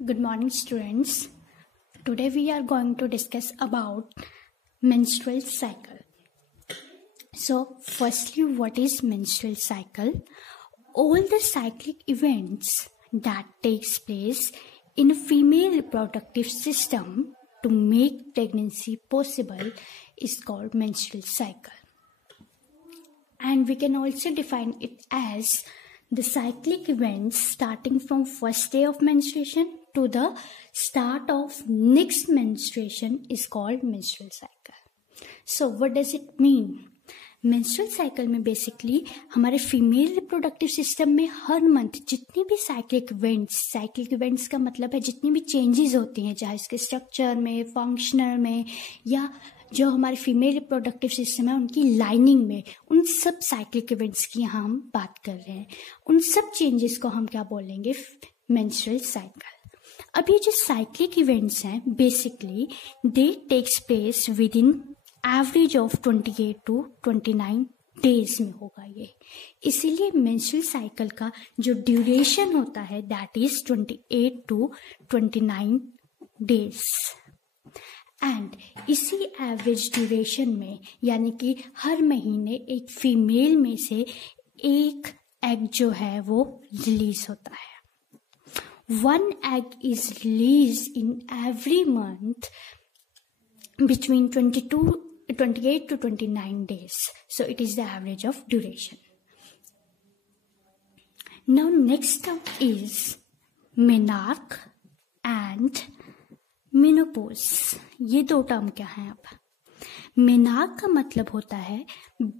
Good morning, students. Today we are going to discuss about menstrual cycle. So, firstly, what is menstrual cycle? All the cyclic events that takes place in a female reproductive system to make pregnancy possible is called menstrual cycle. And we can also define it as the cyclic events starting from first day of menstruation to the start of next menstruation is called menstrual cycle. So what does it mean? Menstrual cycle में basically हमारे female reproductive system में हर month जितनी भी cyclic events का मतलब है जितनी भी चेंजेस होती हैं, चाहे इसके स्ट्रक्चर में, फंक्शनल में, या जो हमारे फीमेल रिप्रोडक्टिव सिस्टम है उनकी लाइनिंग में, उन सब साइक्लिक इवेंट्स की यहाँ हम बात कर रहे हैं. उन सब चेंजेस को हम क्या बोलेंगे? Menstrual cycle. अब ये जो साइक्लिक इवेंट्स हैं basically they takes place with in average of 28 to 29 days में होगा ये. इसीलिए मेंस्ट्रुअल साइकिल का जो ड्यूरेशन होता है that is 28 to 29 days. And इसी एवरेज ड्यूरेशन में यानी कि हर महीने एक फीमेल में से एक एग जो है वो रिलीज होता है. 1 egg is released in every month between 28 to 29 days. So it is the average of duration. Now next term is menarche and menopause. ये दो टर्म क्या हैं? अब menarche का मतलब होता है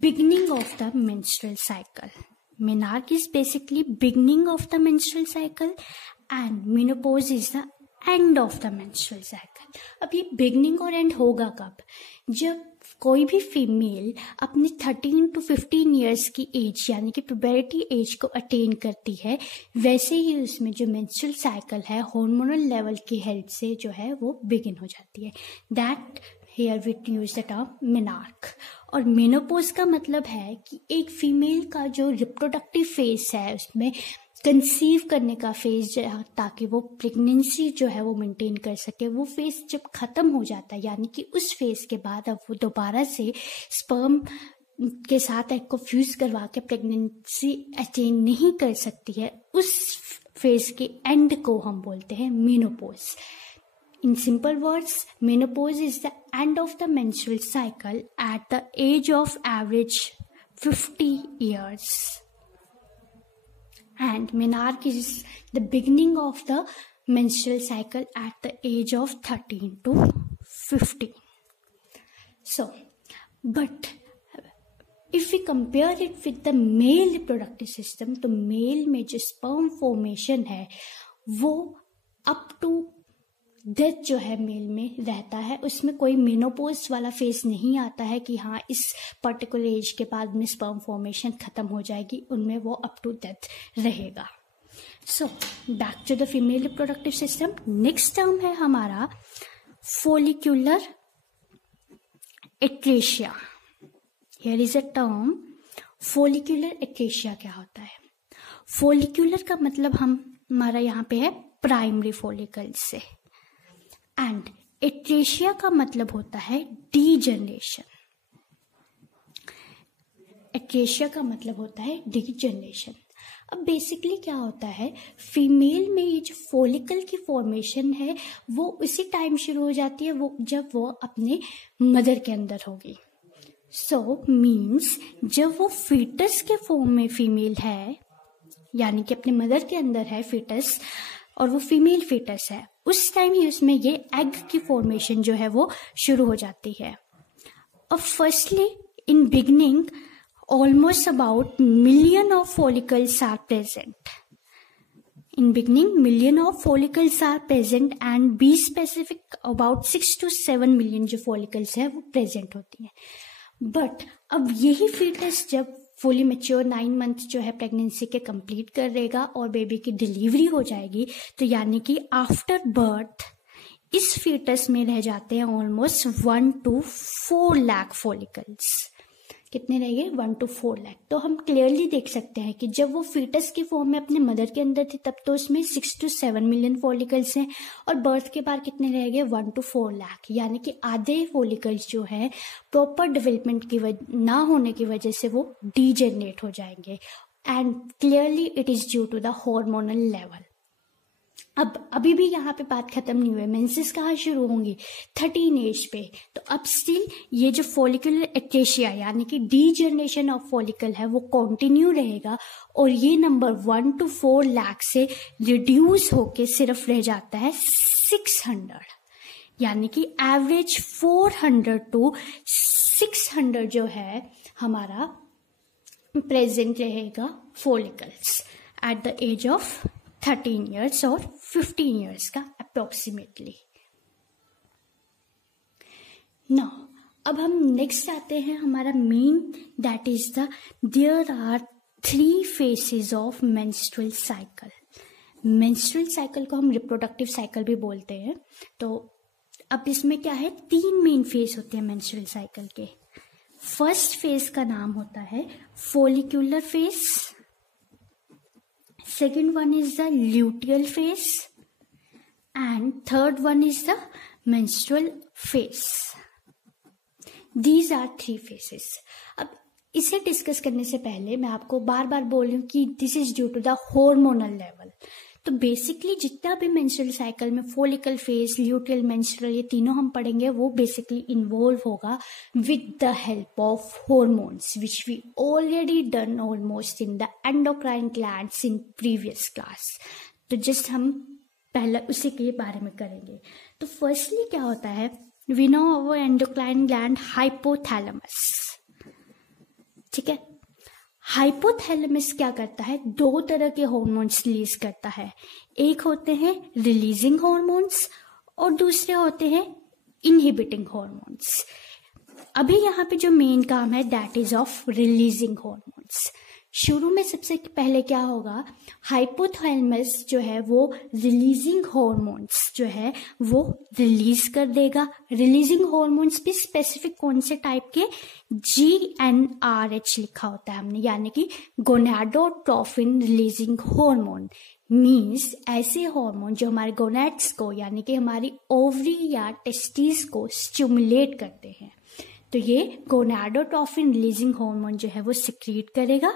beginning of the menstrual cycle. Menarche is basically beginning of the menstrual cycle and menopause is the end of the menstrual cycle. अब ये beginning और end होगा कब? जब कोई भी फीमेल अपने 13 to 15 years की एज यानी कि प्यूबर्टी एज को अटेन करती है, वैसे ही उसमें जो मेंस्ट्रुअल साइकिल है हार्मोनल लेवल की हेल्थ से जो है वो बिगिन हो जाती है. That here we use the term menarche. और मेनोपोज का मतलब है कि एक फीमेल का जो रिप्रोडक्टिव फेज है उसमें कंसीव करने का फेज ताकि वो प्रेगनेंसी जो है वो मेंटेन कर सके, वो फेज जब खत्म हो जाता है यानी कि उस फेज के बाद अब वो दोबारा से स्पर्म के साथ एग को फ्यूज करवा के प्रेगनेंसी अटेन नहीं कर सकती है, उस फेज के एंड को हम बोलते हैं menopause. In simple words, menopause is the end of the menstrual cycle at the age of average 50 years. And menarche is the beginning of the menstrual cycle at the age of 13 to 15. So, but if we compare it with the male reproductive system, तो male में जो sperm formation है वो up to death जो है mail में रहता है, उसमें कोई मेनोपोज वाला फेज नहीं आता है कि हाँ इस पर्टिकुलर एज के बाद में स्पर्म फॉर्मेशन खत्म हो जाएगी, उनमें वो अप टू डेथ रहेगा. So back to the female reproductive system. Next term है हमारा follicular atresia. Here is a term follicular atresia. क्या होता है? फोलिक्यूलर का मतलब हमारा यहाँ पे है प्राइमरी फोलिकल से, एंड एक्रेशिया का मतलब होता है डीजनरेशन. एक्रेशिया का मतलब होता है डीजनरेशन. अब बेसिकली क्या होता है, फीमेल में ये जो फोलिकल की फॉर्मेशन है वो उसी टाइम शुरू हो जाती है वो जब वो अपने मदर के अंदर होगी. सो मीन्स जब वो फीटस के फॉर्म में फीमेल है यानी कि अपने मदर के अंदर है फीटस और वो फीमेल फीटस है, उस टाइम ही उसमें ये एग की फॉर्मेशन जो है वो शुरू हो जाती है. अब firstly in beginning almost about million of follicles are present. In beginning million of follicles are present and be specific about 6 to 7 million जो फॉलिकल्स है वो प्रेजेंट होती हैं. बट अब यही फीटस जब फुली मेच्योर 9 मंथ जो है प्रेगनेंसी के कंप्लीट कर देगा और बेबी की डिलीवरी हो जाएगी, तो यानी कि आफ्टर बर्थ इस फीटस में रह जाते हैं ऑलमोस्ट 1 to 4 लाख फॉलिकल्स. कितने रह गए 1 to 4 लाख। तो हम क्लियरली देख सकते हैं कि जब वो फीटस की फॉर्म में अपने मदर के अंदर थी तब तो उसमें 6 to 7 मिलियन फॉलिकल्स हैं, और बर्थ के बाद कितने रह गए 1 to 4 लाख, यानी कि आधे फॉलिकल्स जो है प्रॉपर डेवलपमेंट की ना होने की वजह से वो डीजेनरेट हो जाएंगे, and clearly it is due to the hormonal level. अब अभी भी यहाँ पे बात खत्म नहीं हुई, मेंसेस कहाँ शुरू होंगी 13 एज पे। तो अब स्टिल ये जो फॉलिकुलर एक्टेशिया यानी कि डीजनरेशन ऑफ फॉलिकल है वो कंटिन्यू रहेगा, और ये नंबर 1 to 4 लाख से रिड्यूस होके सिर्फ रह जाता है 600, यानी कि एवरेज 400 to 600 जो है हमारा प्रेजेंट रहेगा follicles at the age of 13 years और 15 years का अप्रोक्सीमेटली। नाउ अब हम नेक्स्ट आते हैं हमारा main, that is the there are 3 phases of menstrual cycle. Menstrual cycle को हम रिप्रोडक्टिव साइकिल भी बोलते हैं। तो अब इसमें क्या है, 3 मेन फेज होते हैं मेंस्ट्रुअल साइकिल के। फर्स्ट फेज का नाम होता है follicular phase, second one is the luteal phase, and third one is the menstrual phase. These are 3 phases. अब इसे डिस्कस करने से पहले मैं आपको बार बार बोल रही हूँ कि this is due to the hormonal level. तो बेसिकली जितना भी मेंस्ट्रुअल साइकिल में फॉलिकल फेज, ल्यूटियल, मेंस्ट्रुअल ये तीनों हम पढ़ेंगे वो बेसिकली इन्वॉल्व होगा with the help of hormones which we already done almost in the endocrine glands in previous class. तो जस्ट हम पहले उसी के बारे में करेंगे। तो फर्स्टली क्या होता है, we know our endocrine gland hypothalamus, ठीक है। हाइपोथैलेमस क्या करता है, 2 तरह के हॉर्मोन्स रिलीज करता है। एक होते हैं रिलीजिंग हॉर्मोन्स और दूसरे होते हैं इनहिबिटिंग हॉर्मोन्स। अभी यहाँ पे जो मेन काम है that is of releasing hormones. शुरू में सबसे पहले क्या होगा, हाइपोथैलेमस जो है वो रिलीजिंग हॉर्मोन्स जो है वो रिलीज कर देगा। रिलीजिंग हॉर्मोन्स भी स्पेसिफिक कौन से टाइप के, GnRH लिखा होता है हमने, यानी कि गोनाडोट्रोफिन रिलीजिंग हार्मोन। मीन्स ऐसे हार्मोन जो हमारे गोनेड्स को यानी कि हमारी ओवरी या टेस्टिस को स्टिमुलेट करते हैं। तो ये गोनाडोट्रोफिन रिलीजिंग हार्मोन जो है वो सिक्रीट करेगा।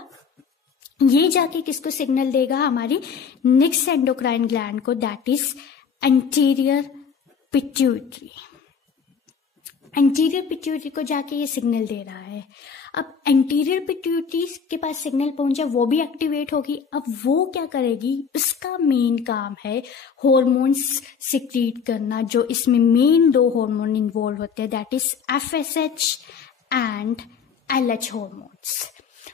ये जाके किसको सिग्नल देगा, हमारी नेक्स्ट एंडोक्राइन ग्लैंड को, that is anterior pituitary. Anterior pituitary को जाके ये सिग्नल दे रहा है। अब एंटीरियर पिट्यूटरी के पास सिग्नल पहुंचा, वो भी एक्टिवेट होगी। अब वो क्या करेगी, उसका मेन काम है हॉर्मोन्स सिक्रीट करना, जो इसमें मेन 2 हार्मोन इन्वॉल्व होते हैं, that is FSH and LH hormones,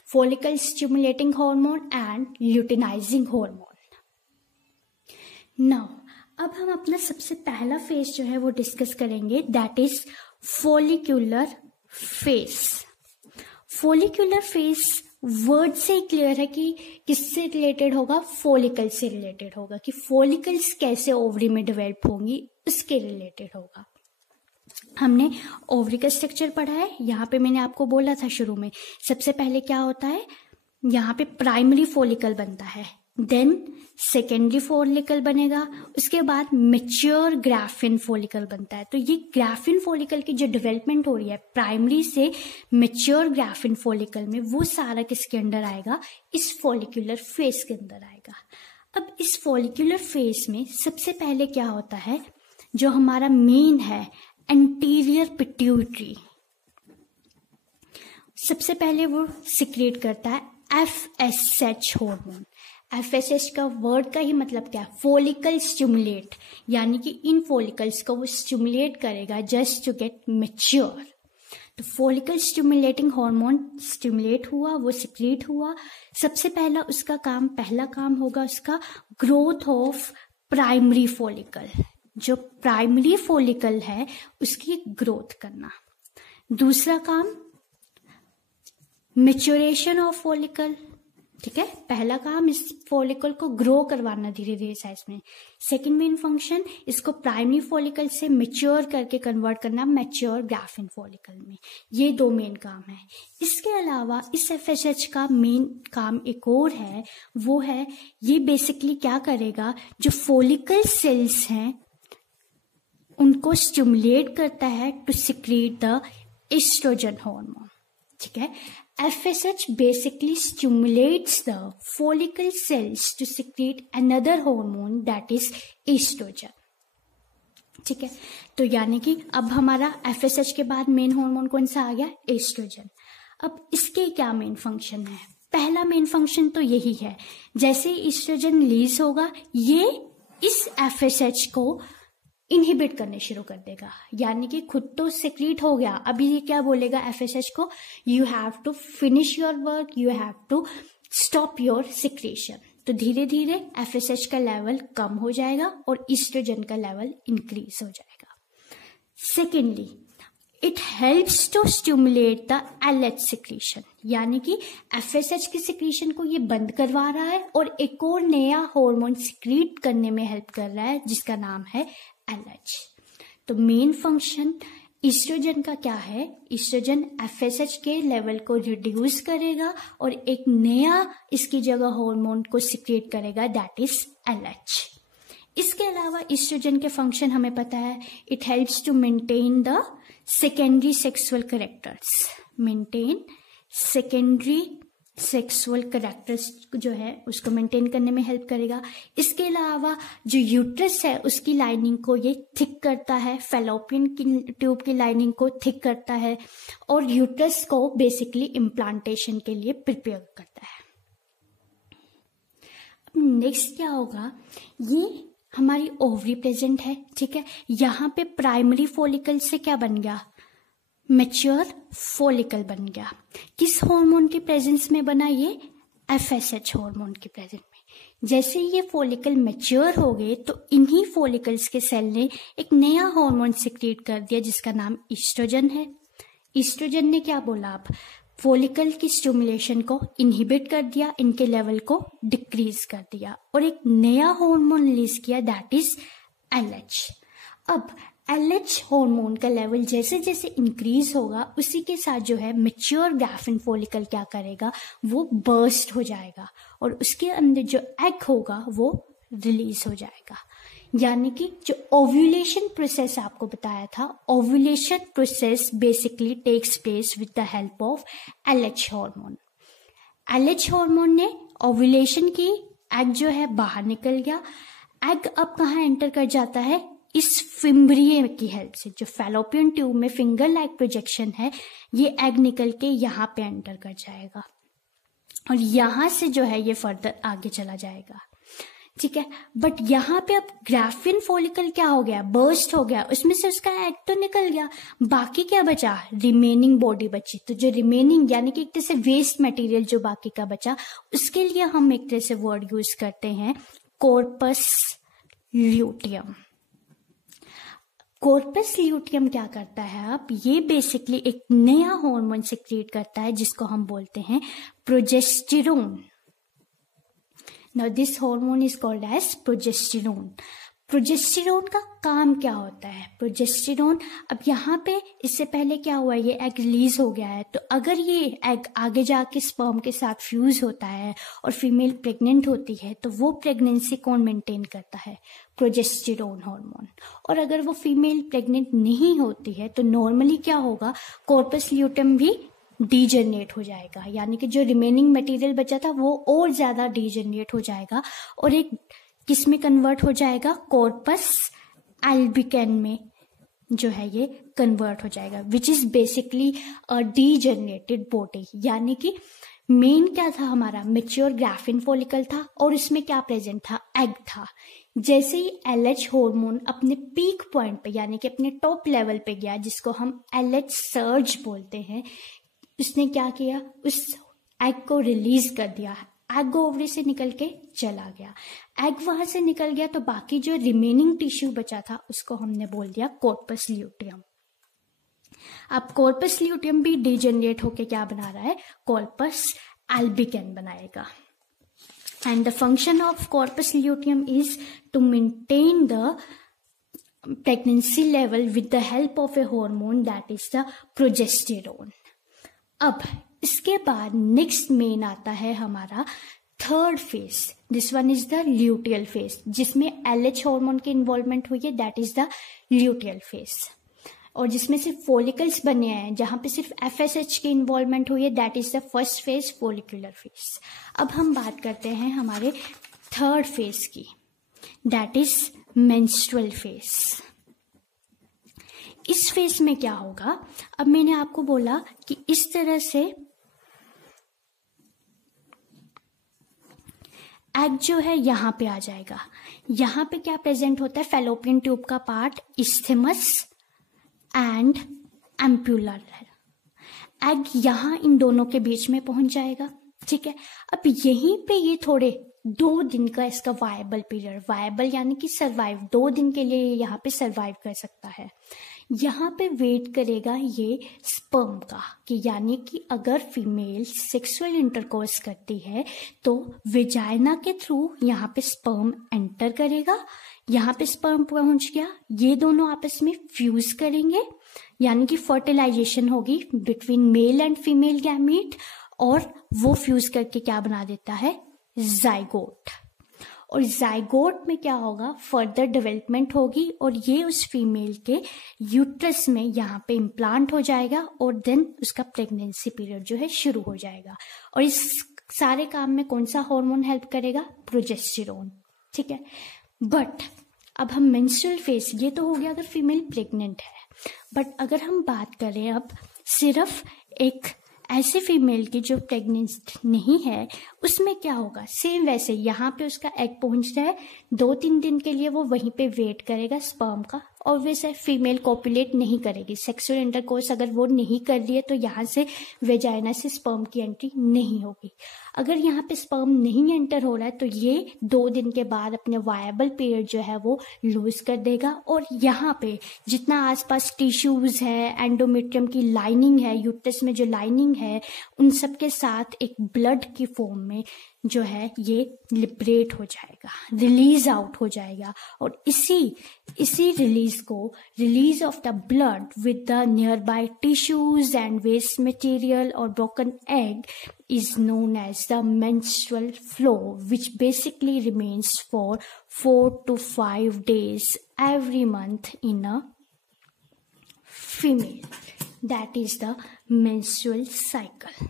follicle stimulating hormone and luteinizing hormone. Now अब हम अपना सबसे पहला फेज जो है वो डिस्कस करेंगे, that is follicular phase. Follicular phase word से ही क्लियर है कि किससे रिलेटेड होगा, फॉलिकल से रिलेटेड होगा, कि फॉलिकल्स कैसे ओवरी में डेवलप होंगी उसके रिलेटेड होगा। हमने ओवरी का स्ट्रक्चर पढ़ा है, यहाँ पे मैंने आपको बोला था शुरू में, सबसे पहले क्या होता है, यहाँ पे प्राइमरी फॉलिकल बनता है, देन सेकेंडरी फॉलिकल बनेगा, उसके बाद मैच्योर ग्राफिन फॉलिकल बनता है। तो ये ग्राफिन फॉलिकल की जो डेवलपमेंट हो रही है प्राइमरी से मैच्योर ग्राफिन फॉलिकल में, वो सारा किसके अंडर आएगा, इस फॉलिक्यूलर फेज के अंदर आएगा। अब इस फॉलिक्यूलर फेज में सबसे पहले क्या होता है, जो हमारा मेन है एंटीरियर पिट्यूटरी, सबसे पहले वो सिक्रेट करता है FSH हार्मोन। FSH का वर्ड का ही मतलब क्या है, फॉलिकल स्टिमुलेट, यानी कि इन फॉलिकल्स को वो स्टिमुलेट करेगा जस्ट टू गेट मैच्योर। तो फॉलिकल स्टिमुलेटिंग हार्मोन स्टिमुलेट हुआ, वो सिक्रेट हुआ। सबसे पहला उसका काम, पहला काम होगा उसका ग्रोथ ऑफ प्राइमरी फॉलिकल, जो प्राइमरी फॉलिकल है उसकी ग्रोथ करना। दूसरा काम मैच्योरेशन ऑफ फॉलिकल, ठीक है, पहला काम इस फॉलिकल को ग्रो करवाना धीरे धीरे साइज में। सेकंड मेन फंक्शन, इसको प्राइमरी फॉलिकल से मैच्योर करके कन्वर्ट करना मैच्योर ग्राफिन फॉलिकल में। ये दो मेन काम है। इसके अलावा इस एफएसएच का मेन काम एक और है, वो है ये बेसिकली क्या करेगा, जो फॉलिकल सेल्स हैं उनको स्टिमुलेट करता है to secrete the estrogen hormone. ठीक है, FSH basically stimulates the follicle cells to secrete another hormone that is estrogen। ठीक है, तो यानी कि अब हमारा FSH के बाद मेन हार्मोन कौन सा आ गया, एस्ट्रोजन। अब इसके क्या मेन फंक्शन है, पहला मेन फंक्शन तो यही है, जैसे एस्ट्रोजन रिलीज होगा ये इस FSH को इनहिबिट करने शुरू कर देगा, यानी कि खुद तो सिक्रीट हो गया, अभी ये क्या बोलेगा FSH को, you have to finish your work, you have to stop your secretion. तो धीरे धीरे FSH का लेवल कम हो जाएगा और ईस्ट्रोजन का लेवल इंक्रीज हो जाएगा। Secondly, it helps to stimulate the LH secretion, यानी कि FSH की सिक्रीशन को ये बंद करवा रहा है और एक और नया हार्मोन सिक्रीट करने में हेल्प कर रहा है जिसका नाम है LH। तो मेन फंक्शन ईस्ट्रोजन का क्या है, ईस्ट्रोजन FSH के लेवल को रिड्यूस करेगा और एक नया इसकी जगह हार्मोन को सिक्रेट करेगा, दैट इज LH। इसके अलावा ईस्ट्रोजन के फंक्शन हमें पता है, it helps to maintain the secondary sexual characters, maintain secondary sexual characters जो है उसको मेंटेन करने में हेल्प करेगा। इसके अलावा जो यूट्रस है उसकी लाइनिंग को ये थिक करता है, फैलोपियन की ट्यूब की लाइनिंग को थिक करता है और यूट्रस को बेसिकली इम्प्लांटेशन के लिए प्रिपेयर करता है। अब नेक्स्ट क्या होगा, ये हमारी ओवरी प्रेजेंट है। ठीक है, यहाँ पे प्राइमरी फॉलिकल से क्या बन गया, मैच्योर फॉलिकल बन गया। किस हार्मोन की प्रेजेंस में बना, ये FSH हार्मोन की प्रेजेंस में। जैसे ये फॉलिकल मैच्योर हो गए तो इन्हीं फॉलिकल्स के सेल ने एक नया हार्मोन सिक्रीट कर दिया जिसका नाम ईस्ट्रोजन है। ईस्ट्रोजन ने क्या बोला, अब फॉलिकल की स्टिमुलेशन को इनहिबिट कर दिया, इनके लेवल को डिक्रीज कर दिया और एक नया हार्मोन रिलीज किया, दैट इज LH। अब LH हार्मोन का लेवल जैसे जैसे इंक्रीज होगा उसी के साथ जो है मैच्योर ग्राफिन फॉलिकल क्या करेगा, वो बर्स्ट हो जाएगा और उसके अंदर जो एग होगा वो रिलीज हो जाएगा। यानी कि जो ओव्यूलेशन प्रोसेस आपको बताया था, ovulation process basically takes place with the help of LH hormone. LH hormone ने ओव्यूलेशन की, एग जो है बाहर निकल गया। एग अब कहाँ एंटर कर जाता है, इस फिम्ब्रिय की हेल्प से, जो फैलोपियन ट्यूब में फिंगर लाइक प्रोजेक्शन है, ये एग निकल के यहाँ पे एंटर कर जाएगा और यहाँ से जो है ये फर्दर आगे चला जाएगा। ठीक है, बट यहाँ पे अब ग्राफिन फॉलिकल क्या हो गया, बर्स्ट हो गया, उसमें से उसका एग तो निकल गया, बाकी क्या बचा, रिमेनिंग बॉडी बची। तो जो रिमेनिंग यानी कि एक तरह से वेस्ट मटेरियल जो बाकी का बचा, उसके लिए हम एक तरह से वर्ड यूज करते हैं कॉर्पस ल्यूटियम। कॉर्पस ल्यूटियम क्या करता है, अब ये बेसिकली एक नया हार्मोन सिक्रीट करता है जिसको हम बोलते हैं progesterone. Now this hormone is called as progesterone. Progesterone का काम क्या होता है, प्रोजेस्टेरोन, अब यहाँ पे इससे पहले क्या हुआ, ये एग रिलीज हो गया है, तो अगर ये एग आगे जाके स्पर्म के साथ फ्यूज होता है और फीमेल प्रेग्नेंट होती है तो वो प्रेगनेंसी कौन मेंटेन करता है, प्रोजेस्टेरोन हार्मोन। और अगर वो फीमेल प्रेग्नेंट नहीं होती है तो नॉर्मली क्या होगा, कॉर्पस ल्यूटियम भी डीजनरेट हो जाएगा, यानी कि जो रिमेनिंग मटेरियल बचा था वो और ज्यादा डीजनरेट हो जाएगा और एक किस में कन्वर्ट हो जाएगा, कॉर्पस एल्बिकन में जो है ये कन्वर्ट हो जाएगा, which is basically a degenerated body. यानी कि मेन क्या था हमारा, मैच्योर ग्राफिन फॉलिकल था और इसमें क्या प्रेजेंट था, एग था। जैसे ही LH हार्मोन अपने पीक पॉइंट पे यानी कि अपने टॉप लेवल पे गया, जिसको हम LH सर्ज बोलते हैं, उसने क्या किया, उस एग को रिलीज कर दिया, एग ओवरी से निकल के चला गया। एग वहां से निकल गया तो बाकी जो रिमेनिंग टिश्यू बचा था उसको हमने बोल दिया कॉर्पस ल्यूटियम। अब कॉर्पस ल्यूटियम भी डीजनरेट होके क्या बना रहा है, कॉर्पस एल्बिकन बनाएगा। and the function of corpus luteum is to maintain the pregnancy level with the help of a hormone that is the progesterone. अब इसके बाद नेक्स्ट मेन आता है हमारा third phase. This one is the luteal phase, जिसमें LH hormone की involvement हुई है, that is the luteal phase. और जिसमें सिर्फ फॉलिकल्स बने हैं, जहां पे सिर्फ FSH की इन्वॉल्वमेंट हुई है, that is the first phase, follicular phase. अब हम बात करते हैं हमारे थर्ड फेज की, दैट इज मेंस्ट्रुअल फेज. इस फेज में क्या होगा, अब मैंने आपको बोला कि इस तरह से एग जो है यहां पे आ जाएगा. यहां पे क्या प्रेजेंट होता है, फैलोपियन ट्यूब का पार्ट, इस्थेमस एंड एम्पुलर. एग यहां इन दोनों के बीच में पहुंच जाएगा. ठीक है, अब यहीं पे ये थोड़े 2 दिन का इसका वायबल पीरियड, वायबल यानी कि सरवाइव, 2 दिन के लिए यहाँ पे सरवाइव कर सकता है. यहाँ पे वेट करेगा ये स्पर्म का, कि यानी कि अगर फीमेल सेक्सुअल इंटरकोर्स करती है तो वेजाइना के थ्रू यहाँ पे स्पर्म एंटर करेगा. यहाँ पे स्पर्म पहुंच गया, ये दोनों आपस में फ्यूज करेंगे, यानी कि फर्टिलाइजेशन होगी between male and female gamete, और वो फ्यूज करके क्या बना देता है, जाइगोट. और जाइगोट में क्या होगा, फर्दर डेवलपमेंट होगी और ये उस फीमेल के यूट्रस में यहाँ पे इम्प्लांट हो जाएगा और देन उसका प्रेगनेंसी पीरियड जो है शुरू हो जाएगा. और इस सारे काम में कौन सा हार्मोन हेल्प करेगा, प्रोजेस्टेरोन. ठीक है, बट अब हम मेंस्ट्रुअल फेज, ये तो हो गया अगर फीमेल प्रेग्नेंट है. बट अगर हम बात करें अब सिर्फ एक ऐसे फीमेल की जो प्रेग्नेंट नहीं है, उसमें क्या होगा, सेम वैसे यहाँ पे उसका एग पहुंच रहा है, 2-3 दिन के लिए वो वहीं पे वेट करेगा स्पर्म का. और वैसे फीमेल कॉपुलेट नहीं करेगी, सेक्सुअल इंटरकोर्स अगर वो नहीं कर रही है तो यहाँ से वेजाइना से स्पर्म की एंट्री नहीं होगी. अगर यहाँ पे स्पर्म नहीं एंटर हो रहा है तो ये 2 दिन के बाद अपने वायबल पीरियड जो है वो लूज कर देगा. और यहाँ पे जितना आसपास टिश्यूज है, एंडोमेट्रियम की लाइनिंग है, यूट्रस में जो लाइनिंग है, उन सब के साथ एक ब्लड की फॉर्म में जो है ये लिबरेट हो जाएगा, रिलीज आउट हो जाएगा. और इसी रिलीज को, release of the blood with the nearby tissues and waste material और broken egg is known as the menstrual flow, which basically remains for 4 to 5 days every month in a female. That is the menstrual cycle.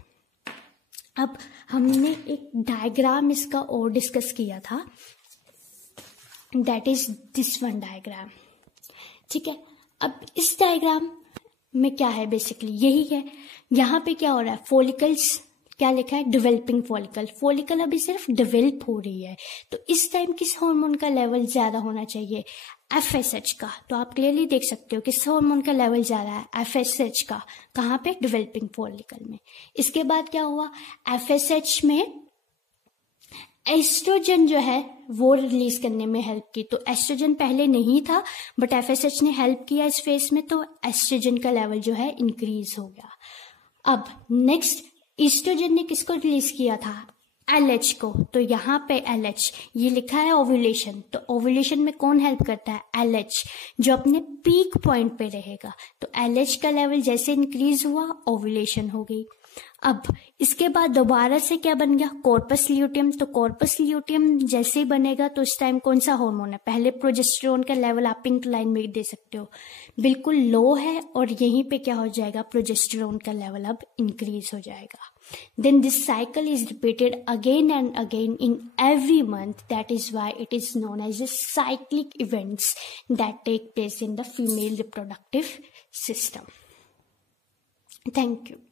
अब हमने एक diagram इसका और discuss किया था, that is this one diagram. ठीक है, अब इस डायग्राम में क्या है, बेसिकली यही है. यहाँ पे क्या हो रहा है, फॉलिकल्स, क्या लिखा है, डेवलपिंग फॉलिकल. फॉलिकल अभी सिर्फ डेवलप हो रही है, तो इस टाइम किस हार्मोन का लेवल ज्यादा होना चाहिए, FSH का. तो आप क्लियरली देख सकते हो किस हार्मोन का लेवल ज्यादा है, FSH का. कहाँ पे, डेवलपिंग फॉलिकल में. इसके बाद क्या हुआ, FSH में एस्ट्रोजन जो है वो रिलीज करने में हेल्प की. तो एस्ट्रोजन पहले नहीं था बट FSH ने हेल्प किया इस फेज में, तो एस्ट्रोजन का लेवल जो है इंक्रीज हो गया. अब नेक्स्ट, ईस्ट्रोजन ने किसको रिलीज किया था, LH को. तो यहाँ पे LH ये लिखा है ओव्यूलेशन, तो ओव्यूलेशन में कौन हेल्प करता है, LH, जो अपने पीक पॉइंट पे रहेगा. तो LH का लेवल जैसे इंक्रीज हुआ, ओव्यूलेशन हो गई. अब इसके बाद दोबारा से क्या बन गया, कॉर्पस ल्यूटियम. तो कॉर्पस ल्यूटियम जैसे ही बनेगा तो इस टाइम कौन सा हार्मोन है, पहले प्रोजेस्टेरोन का लेवल आप पिंक लाइन में दे सकते हो, बिल्कुल लो है, और यहीं पे क्या हो जाएगा, प्रोजेस्टेरोन का लेवल अब इंक्रीज हो जाएगा. Then this cycle is repeated again and again in every month. That is why it is known as the cyclic events that take place in the female reproductive system. Thank you.